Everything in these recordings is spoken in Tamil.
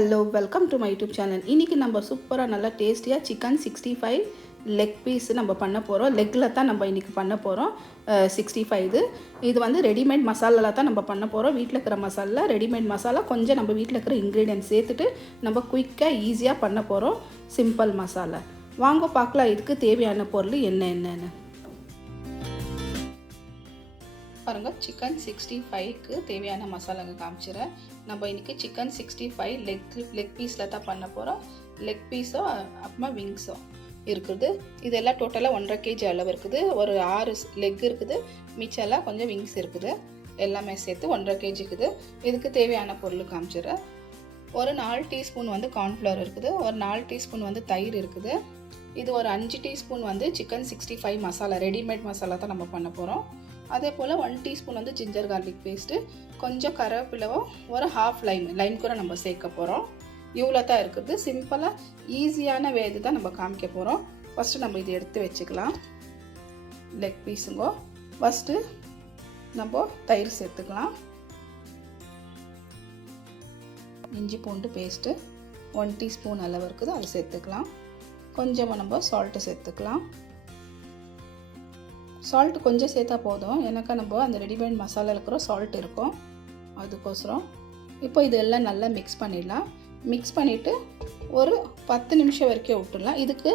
Hello welcome to my YouTube channel. இன்றைக்கி நம்ம சூப்பராக நல்லா டேஸ்டியாக சிக்கன் 65 லெக் பீஸ் நம்ம பண்ண போகிறோம். லெக்கில் தான் நம்ம இன்றைக்கி பண்ண போகிறோம். 65 இது வந்து ரெடிமேட் மசாலாவில் தான் நம்ம பண்ண போகிறோம். வீட்டில் இருக்கிற மசாலா ரெடிமேட் மசாலா கொஞ்சம் நம்ம வீட்டில் இருக்கிற இன்க்ரீடியன்ட் சேர்த்துட்டு நம்ம குயிக்காக ஈஸியாக பண்ண போகிறோம். சிம்பிள் மசாலா. வாங்க பார்க்கலாம் இதுக்கு தேவையான பொருள் என்னென்னு பாருங்கள். சிக்கன் 65க்கு தேவையான மசாலாங்க காமிச்சிடுறேன். நம்ம இன்றைக்கி சிக்கன் 65 லெக் பீஸில் தான் பண்ண போகிறோம். லெக் பீஸோ அப்புறமா விங்ஸோ இருக்குது. இதெல்லாம் டோட்டலாக 1.5 kg அளவு இருக்குது. ஒரு 6 லெக் இருக்குது, மிச்செல்லாம் கொஞ்சம் விங்ஸ் இருக்குது. எல்லாமே சேர்த்து 1.5 kg இருக்குது. இதுக்கு தேவையான பொருள் காமிச்சிடுறேன். ஒரு 4 டீஸ்பூன் வந்து கார்ன்ஃப்ளவர் இருக்குது. ஒரு 4 டீஸ்பூன் வந்து தயிர் இருக்குது. இது ஒரு 5 டீஸ்பூன் வந்து சிக்கன் 65 மசாலா ரெடிமேட் மசாலா தான் நம்ம பண்ண போகிறோம். அதே போல் 1 டீஸ்பூன் வந்து ஜிஞ்சர் கார்லிக் பேஸ்ட்டு, கொஞ்சம் கருவேப்பிலவோ, ஒரு ஹாஃப் லைம் கூட நம்ம சேர்க்க போகிறோம். இவ்வளோ தான் இருக்குது. சிம்பிளாக ஈஸியான இது தான் நம்ம காமிக்க போகிறோம். ஃபஸ்ட்டு நம்ம இது எடுத்து வச்சுக்கலாம். லெக் பீஸுங்கோ. ஃபஸ்ட்டு நம்ம தயிர் சேர்த்துக்கலாம். இஞ்சி பூண்டு பேஸ்ட்டு 1 டீஸ்பூன் அளவு இருக்குது, அதை சேர்த்துக்கலாம். கொஞ்சமாக நம்ம சால்ட்டு சேர்த்துக்கலாம். சால்ட் கொஞ்சம் சேர்த்தா போதும், எனக்கு நம்ம அந்த ரெடிமேட் மசாலா இருக்கிற சால்ட் இருக்கும், அதுக்கோசரம். இப்போ இதெல்லாம் நல்லா மிக்ஸ் பண்ணிடலாம். மிக்ஸ் பண்ணிவிட்டு ஒரு 10 நிமிஷம் வரைக்கும் விட்டுடலாம். இதுக்கு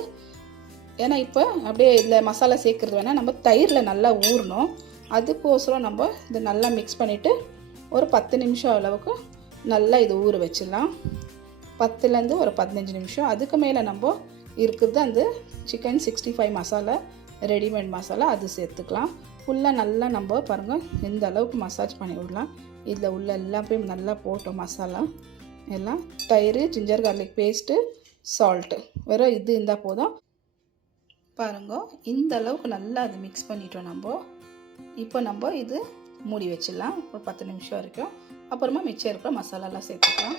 ஏன்னா இப்போ அப்படியே இதில் மசாலா சேர்க்குறது வேணால் நம்ம தயிரில் நல்லா ஊறணும், அதுக்கோசரம் நம்ம இது நல்லா மிக்ஸ் பண்ணிவிட்டு ஒரு 10 நிமிஷம் அளவுக்கு நல்லா இது ஊற வச்சிடலாம். 10லேருந்து ஒரு 15 நிமிஷம். அதுக்கு மேலே நம்ம இருக்குது அந்த சிக்கன் 65 மசாலா ரெடிமேட் மசாலா, அது சேர்த்துக்கலாம். ஃபுல்லாக நல்லா நம்ம பாருங்கள் இந்த அளவுக்கு மசாஜ் பண்ணி விடலாம். இதில் உள்ள எல்லாமே நல்லா போட்டோம் மசாலா எல்லாம். தயிர், ஜிஞ்சர் கார்லிக் பேஸ்ட்டு, சால்ட்டு, வெறும் இது இருந்தால் போதும். பாருங்க இந்த அளவுக்கு நல்லா அது மிக்ஸ் பண்ணிட்டோம் நம்ம. இப்போ நம்ம இது மூடி வச்சிடலாம் ஒரு 10 நிமிஷம் வரைக்கும். அப்புறமா மிச்சம் இருக்கிற மசாலாலாம் சேர்த்துக்கலாம்.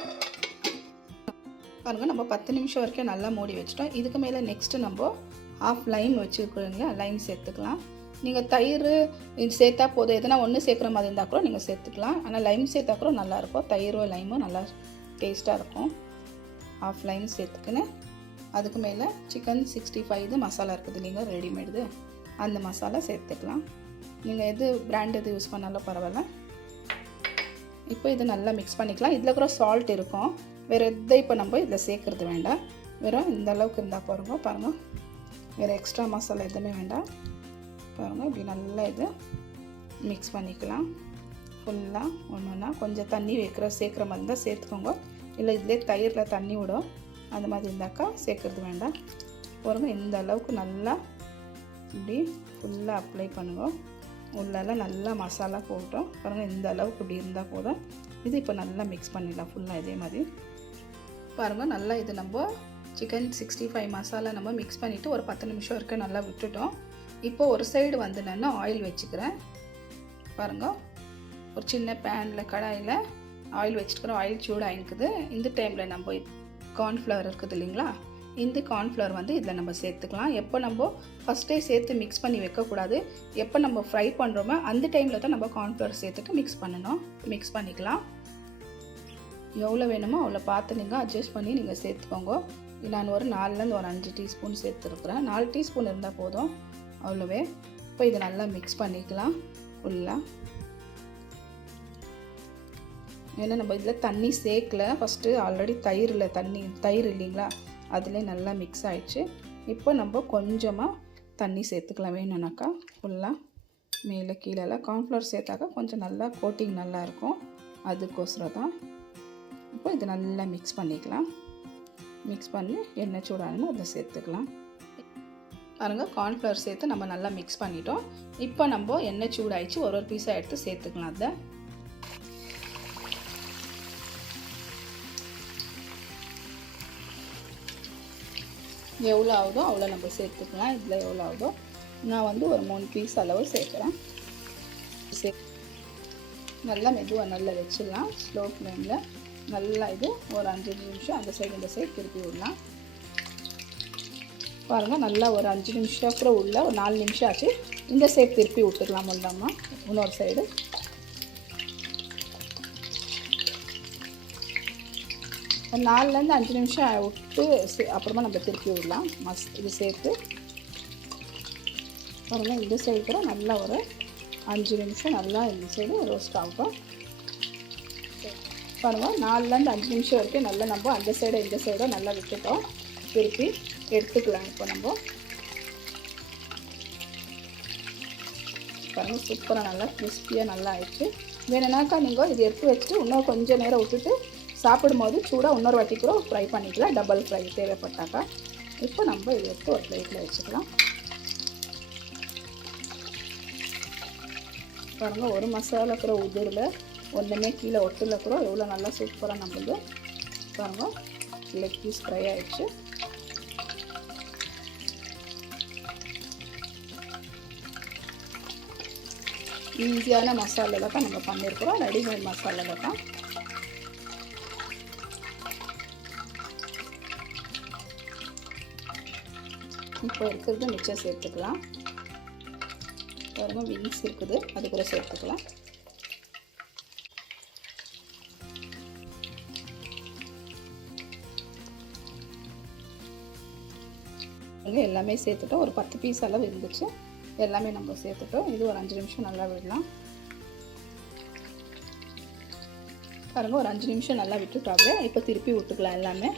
பாருங்கள் நம்ம 10 நிமிஷம் வரைக்கும் நல்லா மூடி வச்சிட்டோம். இதுக்கு மேலே நெக்ஸ்ட்டு நம்ம ஹாஃப் லைம் வச்சுருக்குறீங்களா, லைம் சேர்த்துக்கலாம். நீங்கள் தயிர் இது சேர்த்தா போதும், எதனா ஒன்று சேர்க்குற மாதிரி இருந்தால் கூட நீங்கள் சேர்த்துக்கலாம். ஆனால் லைம் சேர்த்தா கூட நல்லாயிருக்கும். தயிரும் லைமும் நல்லா டேஸ்ட்டாக இருக்கும். ஹாஃப் லைம் சேர்த்துக்குன்னு அதுக்கு மேலே சிக்கன் 65 மசாலா இருக்குது இல்லைங்க ரெடிமேடு, அந்த மசாலா சேர்த்துக்கலாம். நீங்கள் எது பிராண்ட் எது யூஸ் பண்ணாலும் பரவாயில்ல. இப்போ இது நல்லா மிக்ஸ் பண்ணிக்கலாம். இதில் கூட சால்ட் இருக்கும், வேறு எதை இப்போ நம்ம இதில் சேர்க்குறது வேண்டாம். வெறும் இந்த அளவுக்கு இருந்தால் பாருங்கள். வேறு எக்ஸ்ட்ரா மசாலா எதுவுமே வேண்டாம். பாருங்கள் இப்படி நல்லா இது மிக்ஸ் பண்ணிக்கலாம். ஃபுல்லாக ஒன்றா கொஞ்சம் தண்ணி சேர்க்குற மாதிரி இருந்தால் சேர்த்துக்கோங்க. இல்லை இதிலே தயிரில் தண்ணி விடும், அந்த மாதிரி இருந்தாக்கா சேர்க்குறது வேண்டாம். பாருங்கள் இந்த அளவுக்கு நல்லா இப்படி ஃபுல்லாக அப்ளை பண்ணுங்க. உள்ளெல்லாம் நல்லா மசாலா போட்டோம். பாருங்கள் இந்த அளவுக்கு இப்படி இருந்தால் போதும். இது இப்போ நல்லா மிக்ஸ் பண்ணிடலாம் ஃபுல்லாக இதே மாதிரி. பாருங்கள் நல்லா இது நம்ம சிக்கன் 65 மசாலா நம்ம மிக்ஸ் பண்ணிவிட்டு ஒரு 10 நிமிஷம் வரைக்கும் நல்லா விட்டுட்டோம். இப்போ ஒரு சைடு வந்து நான் ஆயில் வச்சுக்கிறேன். பாருங்கள் ஒரு சின்ன பேனில் கடாயில் ஆயில் வச்சுருக்கிறோம். ஆயில் சூடாகிருக்குது. இந்த டைமில் நம்ம கார்ன்ஃப்ளவர் இருக்குது இல்லைங்களா, இந்த கார்ன்ஃப்ளவர் வந்து இதில் நம்ம சேர்த்துக்கலாம். எப்போ நம்ம ஃபஸ்ட்டே சேர்த்து மிக்ஸ் பண்ணி வைக்கக்கூடாது. எப்போ நம்ம ஃப்ரை பண்ணுறோமோ அந்த டைமில் தான் நம்ம கார்ன்ஃப்ளவர் சேர்த்துட்டு மிக்ஸ் பண்ணணும். மிக்ஸ் பண்ணிக்கலாம். எவ்வளோ வேணுமோ அவ்வளோ பார்த்து நீங்கள் அட்ஜஸ்ட் பண்ணி நீங்கள் சேர்த்துக்கோங்க. நான் ஒரு 4லேருந்து ஒரு 5 டீஸ்பூன் சேர்த்துருக்குறேன். 4 டீஸ்பூன் இருந்தால் போதும், அவ்வளோவே. இப்போ இதை நல்லா மிக்ஸ் பண்ணிக்கலாம் ஃபுல்லாக. ஏன்னா நம்ம இதில் தண்ணி சேர்க்கல, ஃபஸ்ட்டு ஆல்ரெடி தயிர் இல்லைங்களா, அதிலே நல்லா மிக்ஸ் ஆகிடுச்சு. இப்போ நம்ம கொஞ்சமாக தண்ணி சேர்த்துக்கலாம் வேணும்னாக்கா. ஃபுல்லாக மேலே கீழெல்லாம் கார்ன்ஃப்ளவர் சேர்த்தாக்கா கொஞ்சம் நல்லா கோட்டிங் நல்லாயிருக்கும், அதுக்கோசரம் தான். இப்போ இது நல்லா மிக்ஸ் பண்ணிக்கலாம். மிக்ஸ் பண்ணி எண்ணெய் சூடானு அதை சேர்த்துக்கலாம். பாருங்கள் கார்ன்ஃப்ளவர் சேர்த்து நம்ம நல்லா மிக்ஸ் பண்ணிட்டோம். இப்போ நம்ம எண்ணெய் சூடாயிடுச்சு, ஒரு பீஸாக எடுத்து சேர்த்துக்கலாம். அதை எவ்வளோ ஆகுதோ அவ்வளோ நம்ம சேர்த்துக்கலாம். இதில் எவ்வளோ ஆகுதோ நான் வந்து ஒரு 3 பீஸ் அளவு சேர்க்குறேன். நல்லா மெதுவாக நல்லா வச்சிடலாம் ஸ்லோ ஃப்ளேமில். நல்லா இது ஒரு 5 நிமிஷம் அந்த சைடு இந்த சைடு திருப்பி விடலாம். பாருங்கள் நல்லா ஒரு 5 நிமிஷம் அப்புறம் உள்ள ஒரு 4 நிமிஷம் ஆச்சு. இந்த சைடு திருப்பி விட்டுக்கலாம் முல்லாமா இன்னொரு சைடு. 4லேருந்து 5 நிமிஷம் விட்டு அப்புறமா நம்ம திருப்பி விடலாம். இது சேர்த்து பாருங்கள், இந்த சைடு கூட நல்லா ஒரு 5 நிமிஷம் நல்லா இந்த சைடு ரோஸ்ட் ஆகட்டும். பாருங்கள், 4லேருந்து 5 நிமிஷம் வரைக்கும் நல்லா நம்ம அந்த சைடை இந்த சைடை நல்லா விட்டுட்டோம். திருப்பி எடுத்துக்கலாம். இப்போ நம்ம பாருங்கள், சூப்பராக நல்லா கிறிஸ்பியாக நல்லா ஆயிடுச்சு. வேணும்னாக்கா நீங்கள் இது எடுத்து வச்சுட்டு இன்னும் கொஞ்சம் நேரம் விட்டுட்டு சாப்பிடும்போது சூடாக இன்னொரு வாட்டி கூட ஃப்ரை பண்ணிக்கலாம், டபுள் ஃப்ரை தேவைப்பட்டாக்கா. இப்போ நம்ம இதை எடுத்து ஒரு பிளேட்டில் வச்சுக்கலாம். பாருங்கள், ஒரு மசாலா கூட உதிரில் ஒன்றுமே கீழே ஒட்டில் கூட எவ்வளோ நல்லா சூப்பராக நம்மளுக்கு பாருங்கள் லெக் பீஸ் ஃப்ரை ஆகிடுச்சு. ஈஸியான மசாலாவில் தான் நம்ம பண்ணியிருக்கிறோம், ரெடிமேட் மசாலாவில் தான். இப்போ இருக்கிறது மிச்சம் சேர்த்துக்கலாம். பாருங்கள், விங்ஸ் இருக்குது, அது கூட சேர்த்துக்கலாம். எல்லாமே சேர்த்துட்டோம். ஒரு 10 பீஸ் அளவு இருந்துச்சு, எல்லாமே நம்ம சேர்த்துட்டோம். இது ஒரு 5 நிமிஷம் நல்லா விடலாம். பாருங்கள், ஒரு 5 நிமிஷம் நல்லா விட்டுட்டாங்க. இப்போ திருப்பி விட்டுக்கலாம் எல்லாமே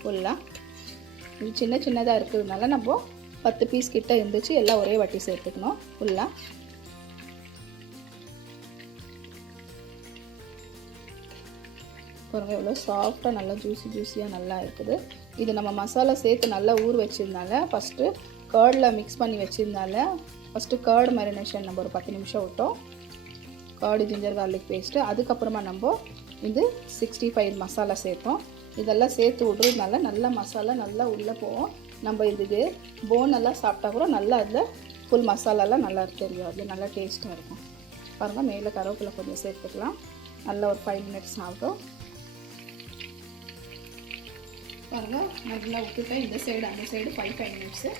ஃபுல்லாக. இது சின்ன சின்னதாக இருக்கிறதுனால நம்ம 10 பீஸ் கிட்ட இருந்துச்சு, எல்லாம் ஒரே வாட்டி சேர்த்துக்கணும் ஃபுல்லாக. பாருங்கள், எவ்வளோ சாஃப்டாக நல்லா ஜூஸியாக நல்லா இருக்குது. இது நம்ம மசாலா சேர்த்து நல்லா ஊற வச்சிருந்தால ஃபஸ்ட்டு கர்டில் மிக்ஸ் பண்ணி வச்சுருந்தால ஃபஸ்ட்டு கர்டு மேரினேஷன் நம்ம ஒரு 10 நிமிஷம் விட்டோம். கர்டு, ஜிஞ்சர் கார்லிக் பேஸ்ட்டு, அதுக்கப்புறமா நம்ம இது 65 மசாலா சேர்த்தோம். இதெல்லாம் சேர்த்து விட்றதுனால நல்லா மசாலா நல்லா உள்ளே போவோம். நம்ம இது போன் எல்லாம் சாப்பிட்டா கூட நல்லா அதில் ஃபுல் மசாலாலாம் நல்லா தெரியும், அது நல்லா டேஸ்ட்டாக இருக்கும். பாருங்கள், மேலே கருவேப்பிலை கொஞ்சம் சேர்த்துக்கலாம். நல்லா ஒரு 5 மினிட்ஸ் ஆகும். பாருங்கள், நல்லா விட்டுட்டேன் இந்த சைடு அந்த சைடு 5 மினிட்ஸு.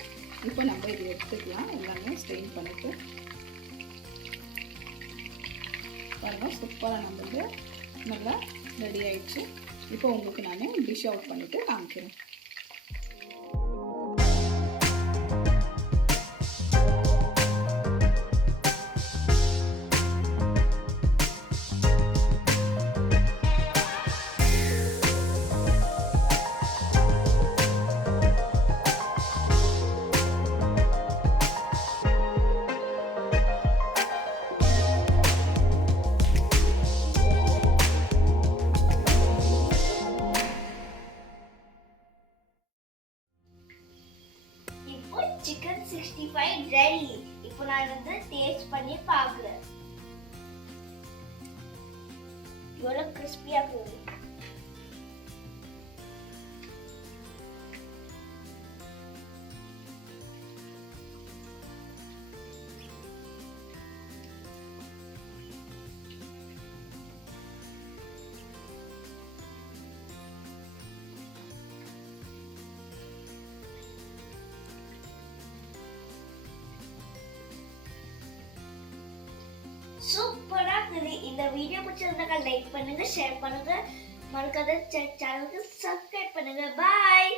இப்போ நம்ம இது எடுத்துக்கலாம், எல்லாமே ஸ்ட்ரெயின் பண்ணிவிட்டு. பாருங்கள், சூப்பராக நம்மளுக்கு நல்லா ரெடி ஆயிடுச்சு. இப்போ உங்களுக்கு நான் டிஷ் அவுட் பண்ணிவிட்டு காமிக்கிறேன். Chicken 65 ready. இப்போ நான் வந்து டேஸ்ட் பண்ணி பார்க்குறேன். எவ்வளோ கிறிஸ்பியாக இருக்குது. சூப்பரா இருக்குது. இந்த வீடியோ பிடிச்சிருந்தா லைக் பண்ணுங்க, ஷேர் பண்ணுங்க, மறக்காத சேனலுக்கு சப்ஸ்கிரைப் பண்ணுங்க. பாய்.